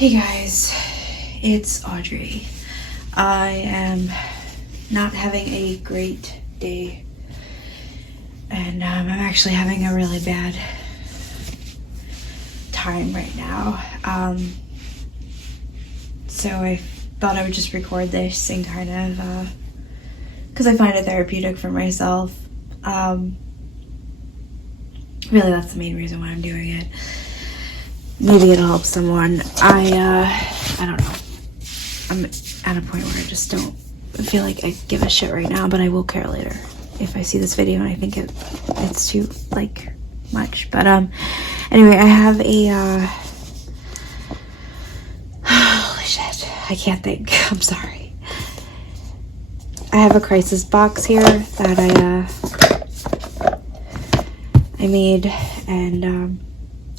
Hey guys, it's Audrey. I am not having a great day, and I'm actually having a really bad time right now. So I thought I would just record this and kind of, because I find it therapeutic for myself. Really, that's the main reason why I'm doing it. Maybe it'll help someone. I don't know. I'm at a point where I just don't feel like I give a shit right now, but I will care later if I see this video and I think it's too, much. But, anyway, I have a, holy shit. I can't think. I'm sorry. I have a crisis box here that I made, and,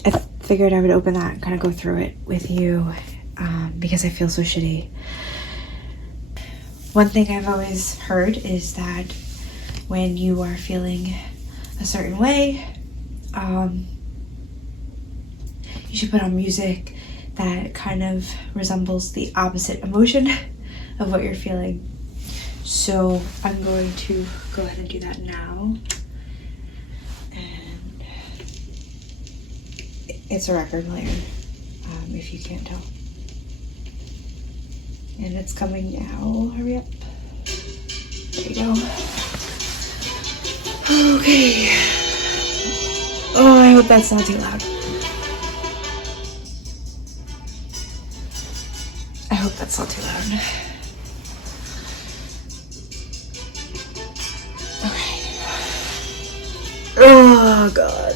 I figured I would open that and kind of go through it with you because I feel so shitty. One thing I've always heard is that when you are feeling a certain way, you should put on music that kind of resembles the opposite emotion of what you're feeling. So I'm going to go ahead and do that now. It's a record player, if you can't tell. And it's coming now. Hurry up. There you go. Okay. Oh, I hope that's not too loud. I hope that's not too loud. Okay. Oh, God.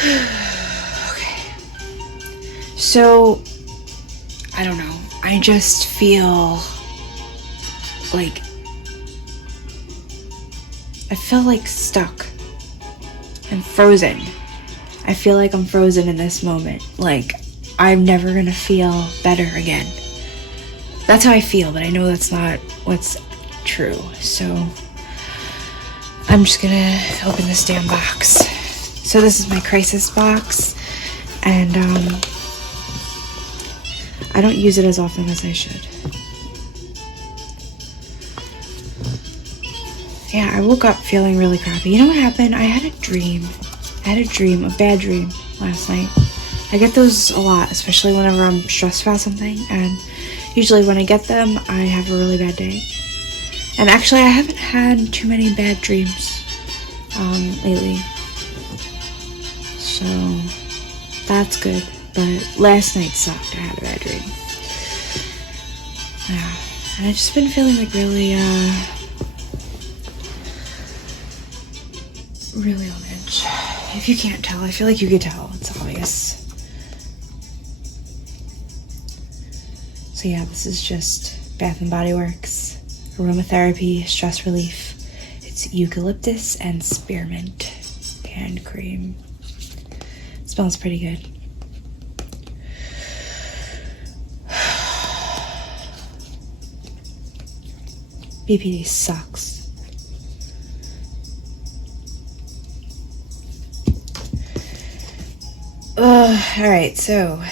Okay. So, I don't know. I just feel like stuck and frozen. I feel like I'm frozen in this moment. Like, I'm never gonna feel better again. That's how I feel, but I know that's not what's true. So, I'm just gonna open this damn box. So this is my crisis box, and I don't use it as often as I should. Yeah, I woke up feeling really crappy. You know what happened? I had a bad dream last night. I get those a lot, especially whenever I'm stressed about something, and usually when I get them, I have a really bad day. And actually, I haven't had too many bad dreams lately. So, that's good. But last night sucked. I had a bad dream. Yeah. And I've just been feeling like really on edge. If you can't tell, I feel like you could tell. It's obvious. So yeah, this is just Bath & Body Works aromatherapy stress relief. It's eucalyptus and spearmint hand cream. Smells pretty good. BPD sucks. Alright, so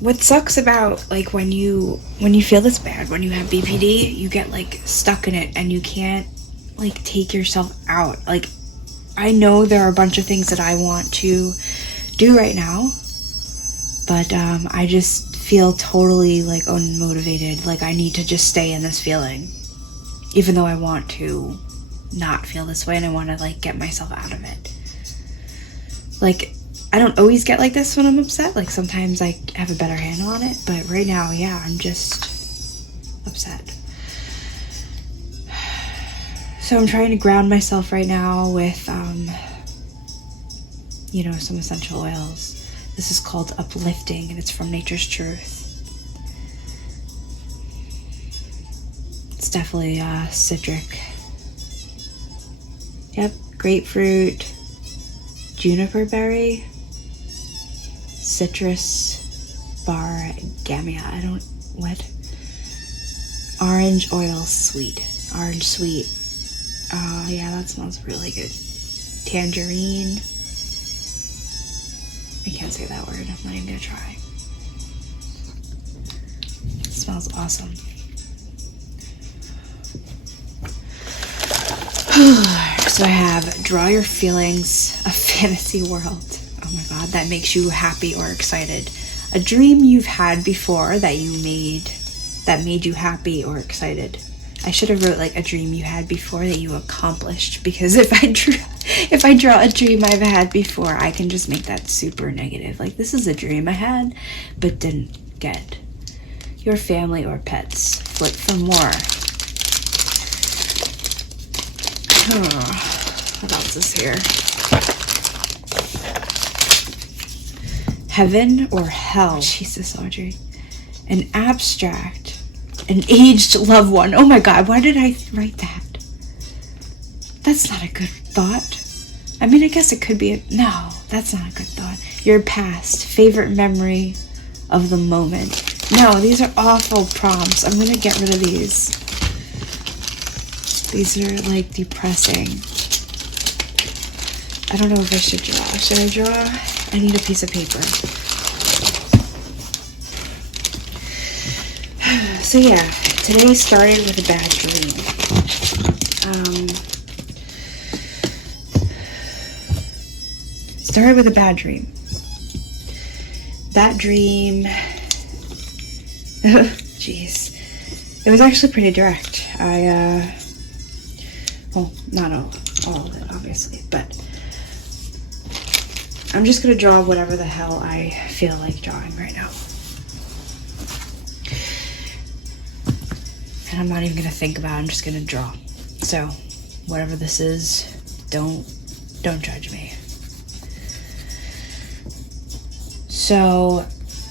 what sucks about when you feel this bad, when you have BPD, you get stuck in it and you can't take yourself out. I know there are a bunch of things that I want to do right now, but I just feel totally unmotivated. I need to just stay in this feeling, even though I want to not feel this way and I want to get myself out of it. I don't always get like this when I'm upset. Sometimes I have a better handle on it, but right now, yeah, I'm just upset. So I'm trying to ground myself right now with, some essential oils. This is called Uplifting, and it's from Nature's Truth. It's definitely citric. Yep, grapefruit, juniper berry, citrus, bar, gamia. Orange oil sweet. Orange sweet. Yeah, that smells really good. tangerine. I can't say that word. I'm not even gonna try. It smells awesome. So I have Draw Your Feelings, A Fantasy World. Oh my god, that makes you happy or excited. A dream you've had before that made you happy or excited. I should have wrote like a dream you had before that you accomplished, because if I draw a dream I've had before, I can just make that super negative. Like, this is a dream I had but didn't get. Your family or pets. Flip for more. What else is here? Heaven or hell? Jesus, Audrey. An abstract. An aged loved one. Oh my god, why did I write that? That's not a good thought. I mean, I guess it could be no, that's not a good thought. Your past. Favorite memory of the moment. No, these are awful prompts. I'm gonna get rid of these. These are like depressing. I don't know if I should draw. Should I draw? I need a piece of paper. So yeah, today started with a bad dream. Started with a bad dream. That dream, jeez, it was actually pretty direct. Well, not all of it, obviously, but I'm just gonna draw whatever the hell I feel like drawing right now. And I'm not even gonna think about it, I'm just gonna draw. So, whatever this is, don't judge me. So,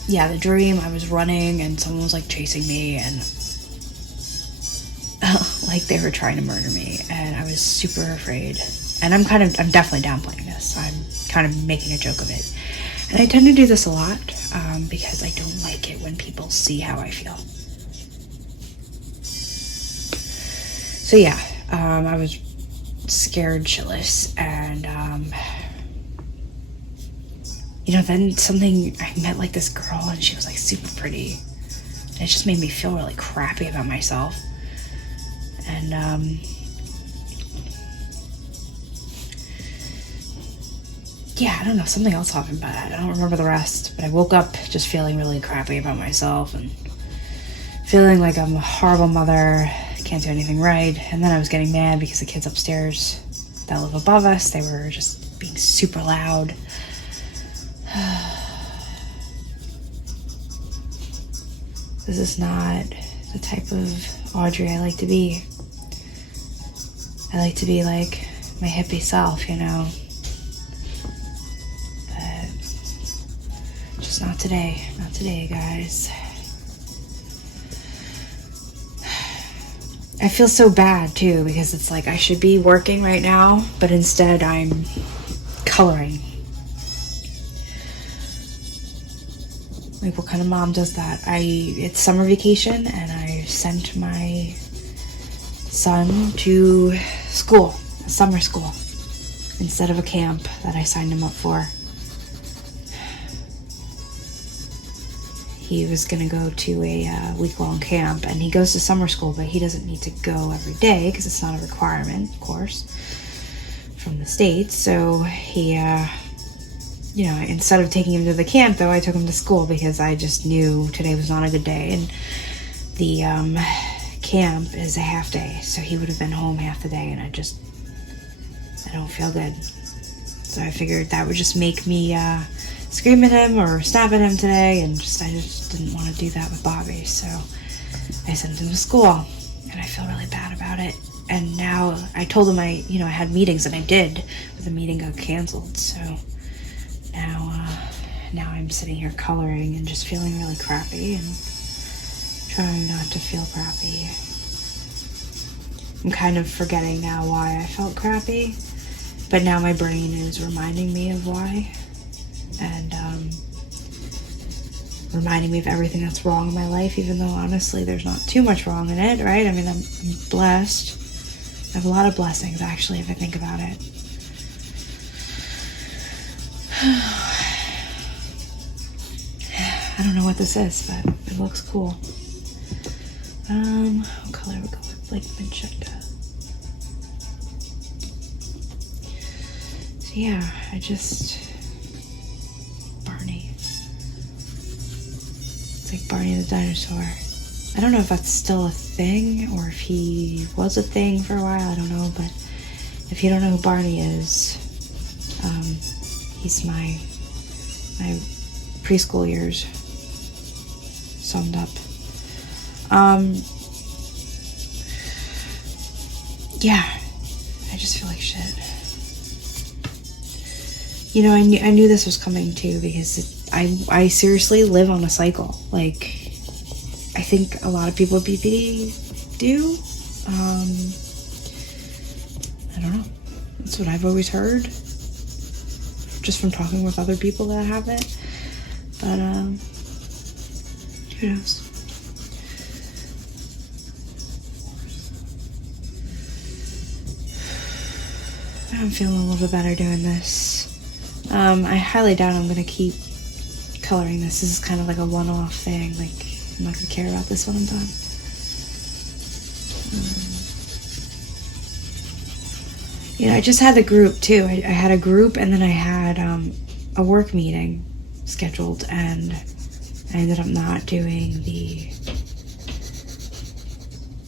yeah, the dream, I was running and someone was like chasing me and like they were trying to murder me, and I was super afraid. And I'm definitely downplaying this. I'm kind of making a joke of it. And I tend to do this a lot because I don't like it when people see how I feel. So yeah, I was scared shitless, and then I met like this girl and she was like super pretty. And it just made me feel really crappy about myself. And yeah, I don't know, something else happened, but I don't remember the rest. But I woke up just feeling really crappy about myself and feeling like I'm a horrible mother, can't do anything right. And then I was getting mad because the kids upstairs that live above us, they were just being super loud. This is not the type of Audrey I like to be. I like to be like my hippie self, you know. But just not today. Not today, guys. I feel so bad too, because it's like I should be working right now, but instead I'm coloring. Like, what kind of mom does that? It's summer vacation and I sent my son to school, a summer school, instead of a camp that I signed him up for. He was gonna go to a week-long camp, and he goes to summer school, but he doesn't need to go every day because it's not a requirement, of course, from the state. So he, instead of taking him to the camp, though, I took him to school because I just knew today was not a good day, and the camp is a half day, so he would have been home half the day, and I don't feel good. So I figured that would just make me scream at him or snap at him today, and I just didn't want to do that with Bobby, so I sent him to school, and I feel really bad about it. And now I told him I had meetings, and I did, but the meeting got canceled, so now I'm sitting here coloring and just feeling really crappy and trying not to feel crappy. I'm kind of forgetting now why I felt crappy, but now my brain is reminding me of why, and reminding me of everything that's wrong in my life, even though honestly there's not too much wrong in it, right? I mean, I'm blessed. I have a lot of blessings, actually, if I think about it. I don't know what this is, but it looks cool. What color would go with like magenta? So yeah, Barney. It's like Barney the dinosaur. I don't know if that's still a thing or if he was a thing for a while, I don't know, but if you don't know who Barney is, he's my preschool years summed up. Yeah, I just feel like shit. You know, I knew this was coming too, because I seriously live on a cycle. Like, I think a lot of people with BPD do. I don't know. That's what I've always heard, just from talking with other people that have it. But who knows? I'm feeling a little bit better doing this. I highly doubt I'm gonna keep coloring this. This is kind of like a one-off thing. Like, I'm not gonna care about this when I'm done. You know, I just had the group too. I had a group, and then I had a work meeting scheduled, and I ended up not doing the,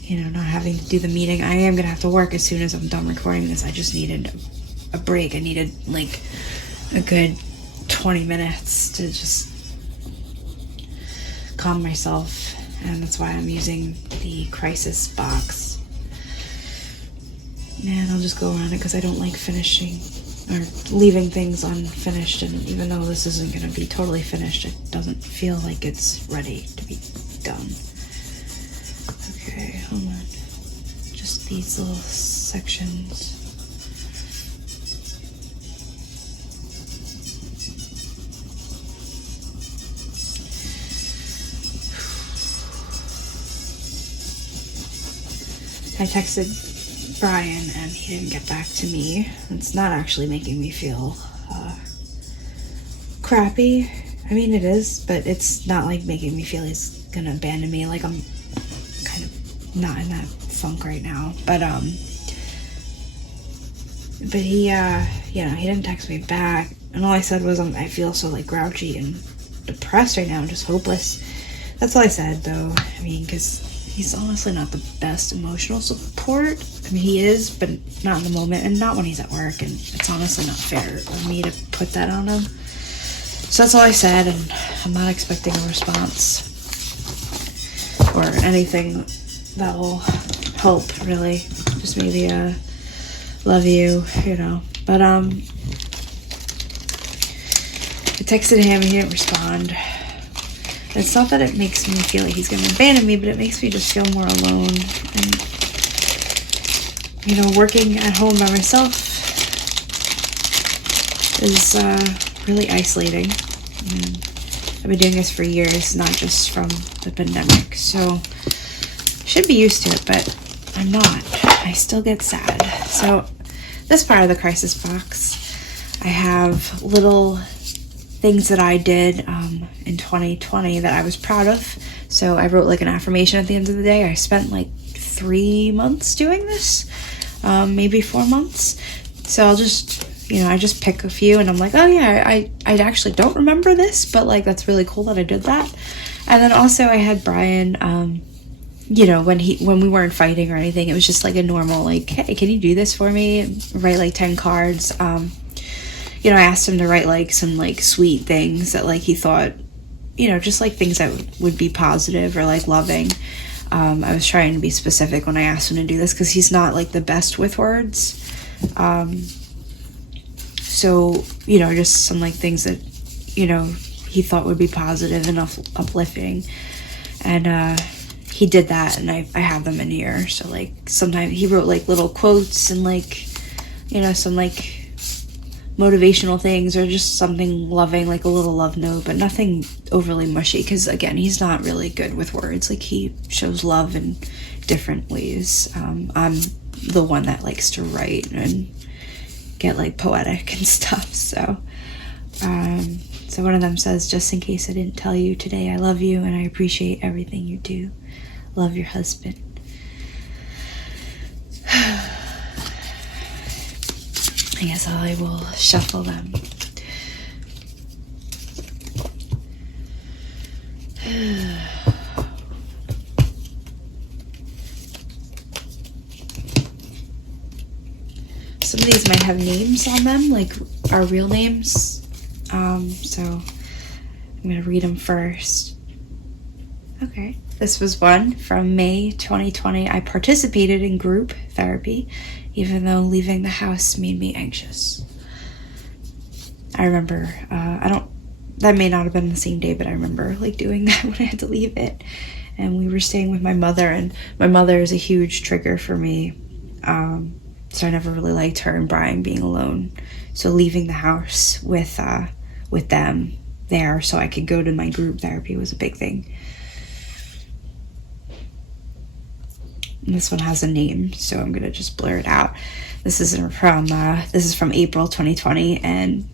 not having to do the meeting. I am gonna have to work as soon as I'm done recording this. I just needed a break. I needed like a good 20 minutes to just calm myself, and that's why I'm using the crisis box. And I'll just go around it because I don't like finishing or leaving things unfinished, and even though this isn't going to be totally finished, it doesn't feel like it's ready to be done. Okay, hold on. Just these little sections. I texted Brian and he didn't get back to me. It's not actually making me feel crappy. I mean, it is, but it's not like making me feel he's gonna abandon me. Like, I'm kind of not in that funk right now. But he he didn't text me back, and all I said was I feel so like grouchy and depressed right now. I'm just hopeless. That's all I said, though. I mean, because he's honestly not the best emotional support. I mean, he is, but not in the moment, and not when he's at work, and it's honestly not fair of me to put that on him. So that's all I said, and I'm not expecting a response or anything that will help, really. Just maybe a love you, But I texted him, he didn't respond. It's not that it makes me feel like he's going to abandon me, but it makes me just feel more alone. And, working at home by myself is really isolating. And I've been doing this for years, not just from the pandemic. So I should be used to it, but I'm not. I still get sad. So this part of the crisis box, I have little things that I did in 2020 that I was proud of. So I wrote like an affirmation at the end of the day. I spent like 3 months doing this, maybe 4 months. So I'll just, I just pick a few, and I'm like, oh yeah, I actually don't remember this, but like that's really cool that I did that. And then also I had Brian, when we weren't fighting or anything, it was just like a normal like, hey, can you do this for me? Write like 10 cards. I asked him to write like some like sweet things that like he thought, just like things that would be positive or like loving. I was trying to be specific when I asked him to do this because he's not like the best with words. So, just some like things that, he thought would be positive and uplifting. And he did that, and I have them in here. So like sometimes he wrote like little quotes and like, some like motivational things or just something loving, like a little love note, but nothing overly mushy, because again, he's not really good with words. Like, he shows love in different ways. I'm the one that likes to write and get like poetic and stuff. So So one of them says, just in case I didn't tell you today, I love you and I appreciate everything you do. Love, your husband. I guess I will shuffle them. Some of these might have names on them, like our real names. So I'm going to read them first. Okay. This was one from May 2020. I participated in group therapy, even though leaving the house made me anxious. I remember, that may not have been the same day, but I remember like doing that when I had to leave it. And we were staying with my mother, and my mother is a huge trigger for me. So I never really liked her and Brian being alone. So leaving the house with them there so I could go to my group therapy was a big thing. And this one has a name, so I'm gonna just blur it out. This is from April 2020, and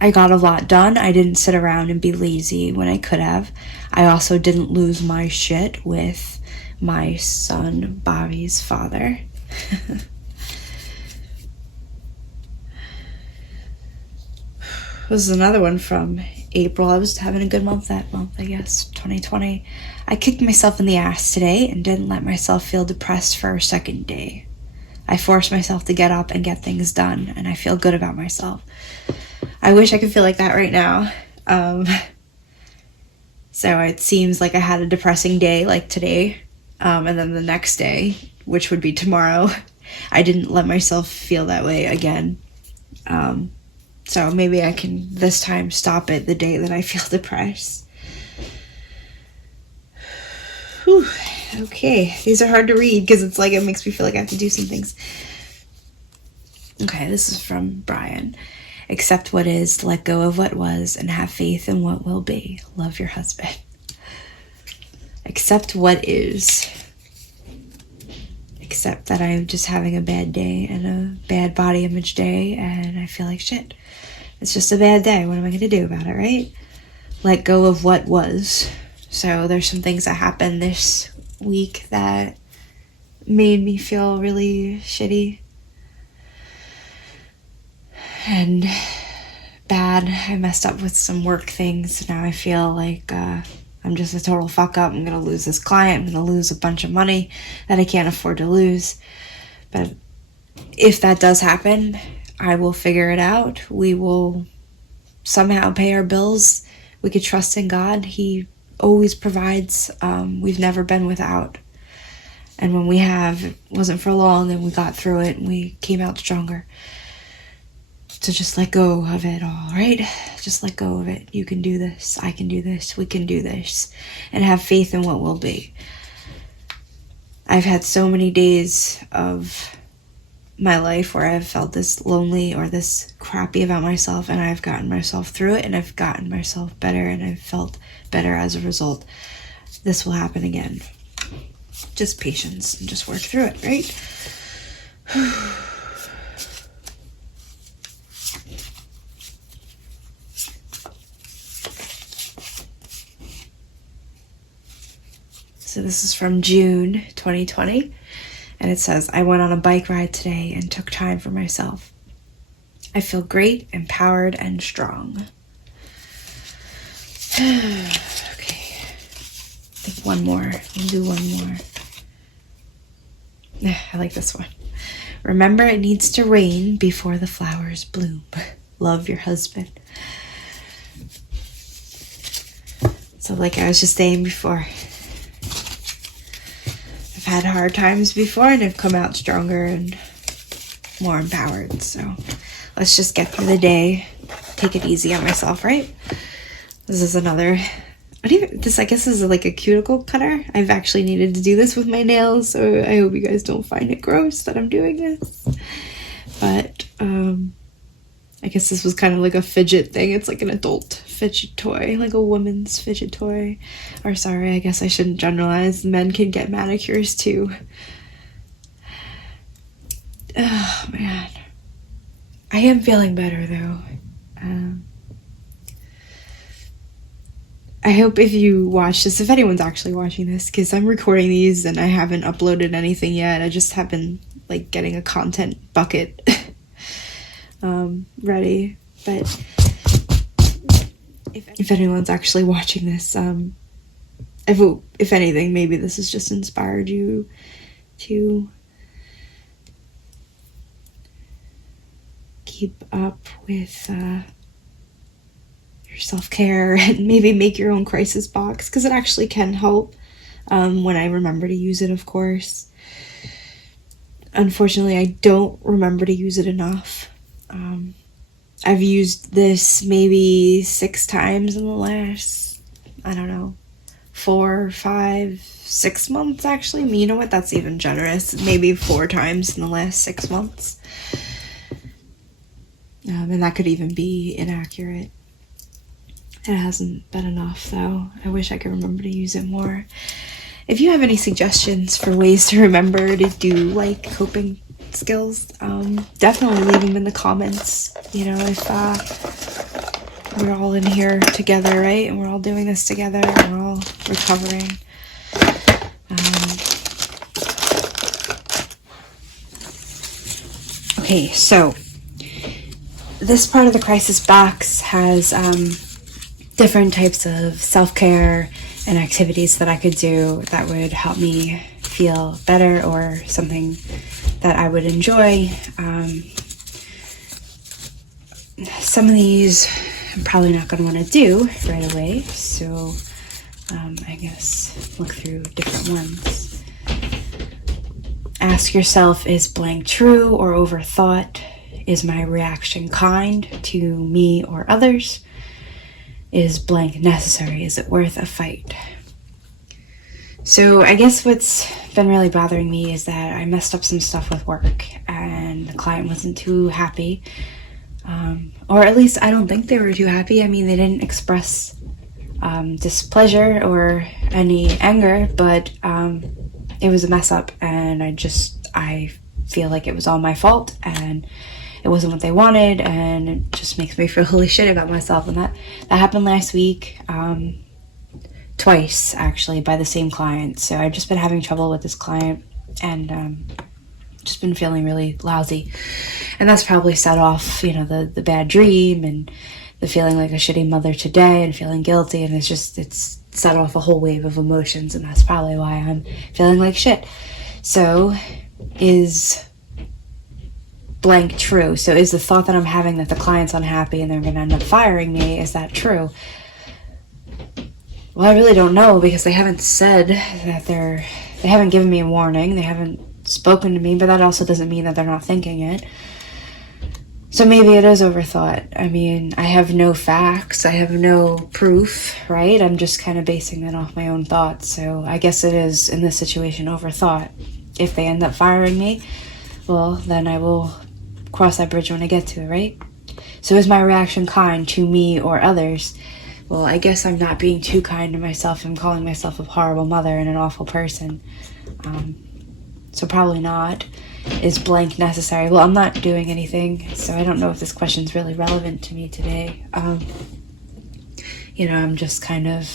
I got a lot done. I didn't sit around and be lazy when I could have. I also didn't lose my shit with my son Bobby's father. This is another one from April. I was having a good month that month, I guess, 2020. I kicked myself in the ass today and didn't let myself feel depressed for a second day. I forced myself to get up and get things done, and I feel good about myself. I wish I could feel like that right now. So it seems like I had a depressing day like today, and then the next day, which would be tomorrow, I didn't let myself feel that way again. So maybe I can this time stop it the day that I feel depressed. Whew. Okay, these are hard to read because it's like it makes me feel like I have to do some things. Okay, this is from Brian. Accept what is, let go of what was, and have faith in what will be. Love, your husband. Accept what is. Accept that I'm just having a bad day and a bad body image day, and I feel like shit. It's just a bad day. What am I going to do about it, right? Let go of what was. So there's some things that happened this week that made me feel really shitty and bad. I messed up with some work things. Now I feel like I'm just a total fuck up. I'm going to lose this client. I'm going to lose a bunch of money that I can't afford to lose. But if that does happen, I will figure it out. We will somehow pay our bills. We could trust in God. He always provides. We've never been without. And when we have, it wasn't for long, and we got through it and we came out stronger. So just let go of it all, right? Just let go of it. You can do this. I can do this. We can do this. And have faith in what will be. I've had so many days of my life where I've felt this lonely or this crappy about myself, and I've gotten myself through it, and I've gotten myself better, and I've felt better as a result. This will happen again. Just patience and just work through it, right? So this is from June 2020. And it says, I went on a bike ride today and took time for myself. I feel great, empowered, and strong. Okay. I think one more. We'll do one more. I like this one. Remember, it needs to rain before the flowers bloom. Love, your husband. So like I was just saying before, I've had hard times before and I've come out stronger and more empowered. So let's just get through the day. Take it easy on myself, right? This is another, I guess this is like a cuticle cutter. I've actually needed to do this with my nails, so I hope you guys don't find it gross that I'm doing this. But I guess this was kind of like a fidget thing. It's like an adult fidget toy, like a woman's fidget toy. Or sorry, I guess I shouldn't generalize. Men can get manicures too. Oh man. I am feeling better though. I hope if you watch this, if anyone's actually watching this, because I'm recording these and I haven't uploaded anything yet. I just have been like getting a content bucket ready. But if anyone's actually watching this, if anything, maybe this has just inspired you to keep up with your self-care and maybe make your own crisis box, because it actually can help when I remember to use it, of course. Unfortunately, I don't remember to use it enough. I've used this maybe 6 times in the last, I don't know, 4, 5, 6 months, actually. I mean, you know what? That's even generous. Maybe 4 times in the last 6 months. And that could even be inaccurate. It hasn't been enough, though. I wish I could remember to use it more. If you have any suggestions for ways to remember to do, like, coping skills, definitely leave them in the comments. You know, if we're all in here together, right? And we're all doing this together, and we're all recovering. Okay, so this part of the crisis box has different types of self-care and activities that I could do that would help me feel better, or something that I would enjoy. Some of these I'm probably not going to want to do right away, so I guess look through different ones. Ask yourself, is blank true or overthought? Is my reaction kind to me or others? Is blank necessary? Is it worth a fight? So I guess what's been really bothering me is that I messed up some stuff with work and the client wasn't too happy. Or at least I don't think they were too happy. I mean, they didn't express displeasure or any anger, but it was a mess up, and I feel like it was all my fault, and it wasn't what they wanted, and it just makes me feel really shit about myself. And that happened last week, twice actually, by the same client. So I've just been having trouble with this client, and just been feeling really lousy, and that's probably set off, you know, the bad dream and the feeling like a shitty mother today and feeling guilty, and it's set off a whole wave of emotions, and that's probably why I'm feeling like shit. So is blank true? So is the thought that I'm having that the client's unhappy and they're going to end up firing me, is that true? Well, I really don't know, because they haven't said that they haven't given me a warning, they haven't spoken to me, but that also doesn't mean that they're not thinking it. So maybe it is overthought. I mean, I have no facts, I have no proof, right? I'm just kind of basing that off my own thoughts. So I guess it is, in this situation, overthought. If they end up firing me, well, then I will cross that bridge when I get to it, right? So is my reaction kind to me or others? Well, I guess I'm not being too kind to myself. I'm calling myself a horrible mother and an awful person. So probably not. Is blank necessary? Well, I'm not doing anything, so I don't know if this question's really relevant to me today. You know, I'm just kind of...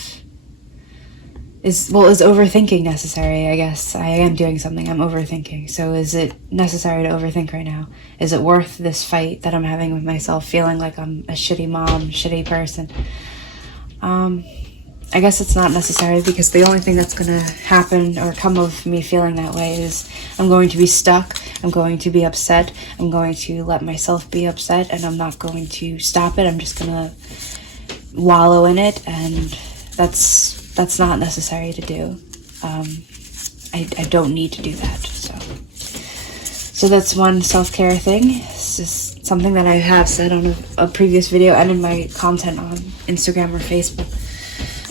Is overthinking necessary? I guess I am doing something. I'm overthinking. So is it necessary to overthink right now? Is it worth this fight that I'm having with myself, feeling like I'm a shitty mom, shitty person? I guess it's not necessary, because the only thing that's going to happen or come of me feeling that way is I'm going to be stuck, I'm going to be upset, I'm going to let myself be upset, and I'm not going to stop it. I'm just going to wallow in it, and that's not necessary to do. I don't need to do that. So that's one self-care thing. It's just something that I have said on a previous video and in my content on Instagram or Facebook.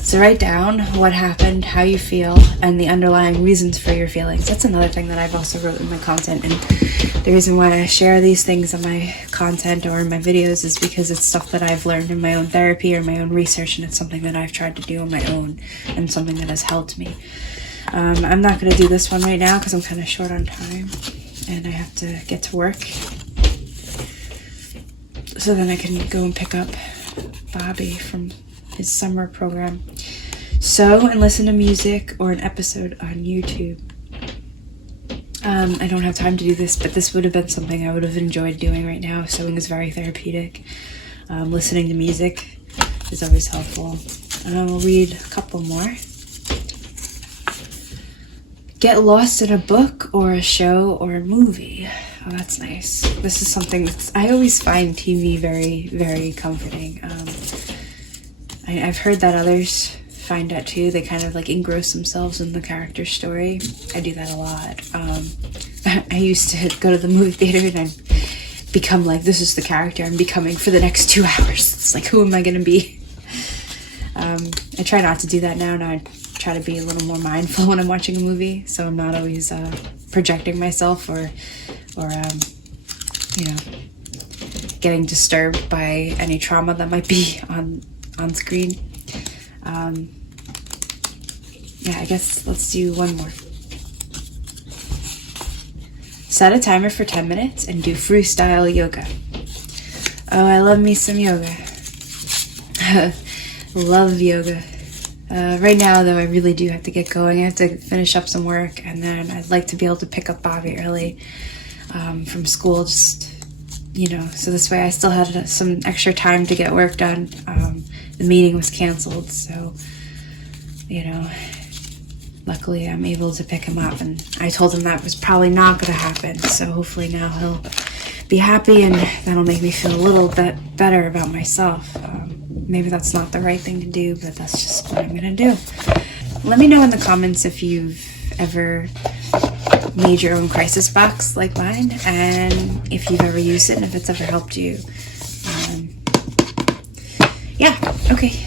So write down what happened, how you feel, and the underlying reasons for your feelings. That's another thing that I've also wrote in my content, and the reason why I share these things in my content or in my videos is because it's stuff that I've learned in my own therapy or my own research, and it's something that I've tried to do on my own and something that has helped me. I'm not going to do this one right now because I'm kind of short on time and I have to get to work, so then I can go and pick up Bobby from his summer program. sew and listen to music or an episode on YouTube. I don't have time to do this, but this would have been something I would have enjoyed doing right now. Sewing is very therapeutic. Listening to music is always helpful. I'll read a couple more. Get lost in a book or a show or a movie. Oh, that's nice. This is something I always find TV very, very comforting. I've heard that others find that too. They kind of like engross themselves in the character's story. I do that a lot. I used to go to the movie theater and I'd become like, this is the character I'm becoming for the next 2 hours. It's like, who am I gonna be? I try not to do that now. Now I try to be a little more mindful when I'm watching a movie, so I'm not always projecting myself or you know, getting disturbed by any trauma that might be on screen. Yeah, I guess let's do one more. Set a timer for 10 minutes and do freestyle yoga. Oh, I love me some yoga. Love yoga. Right now, though, I really do have to get going. I have to finish up some work, and then I'd like to be able to pick up Bobby early from school, just, you know, so this way I still had some extra time to get work done. The meeting was canceled, so, you know, luckily I'm able to pick him up, and I told him that was probably not going to happen, so hopefully now he'll be happy, and that'll make me feel a little bit better about myself. Maybe that's not the right thing to do, but that's just what I'm gonna do. Let me know in the comments if you've ever made your own crisis box like mine, and if you've ever used it and if it's ever helped you. Yeah, okay.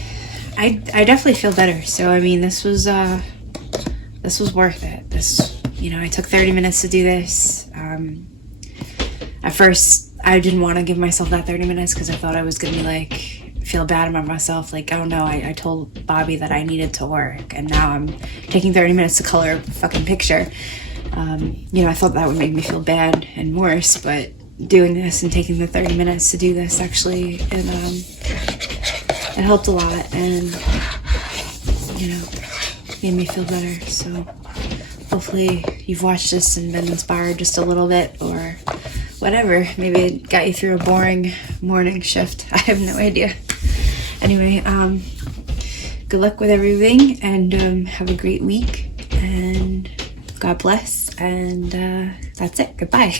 I definitely feel better. So I mean, this was worth it. You know, I took 30 minutes to do this. At first, I didn't want to give myself that 30 minutes because I thought I was gonna be like, feel bad about myself, like, oh no, I told Bobby that I needed to work, and now I'm taking 30 minutes to color a fucking picture. You know, I thought that would make me feel bad and worse, but doing this and taking the 30 minutes to do this, actually, it helped a lot, and, you know, made me feel better. So hopefully you've watched this and been inspired just a little bit, or whatever. Maybe it got you through a boring morning shift. I have no idea. Anyway, good luck with everything, and have a great week, and God bless, and that's it. Goodbye.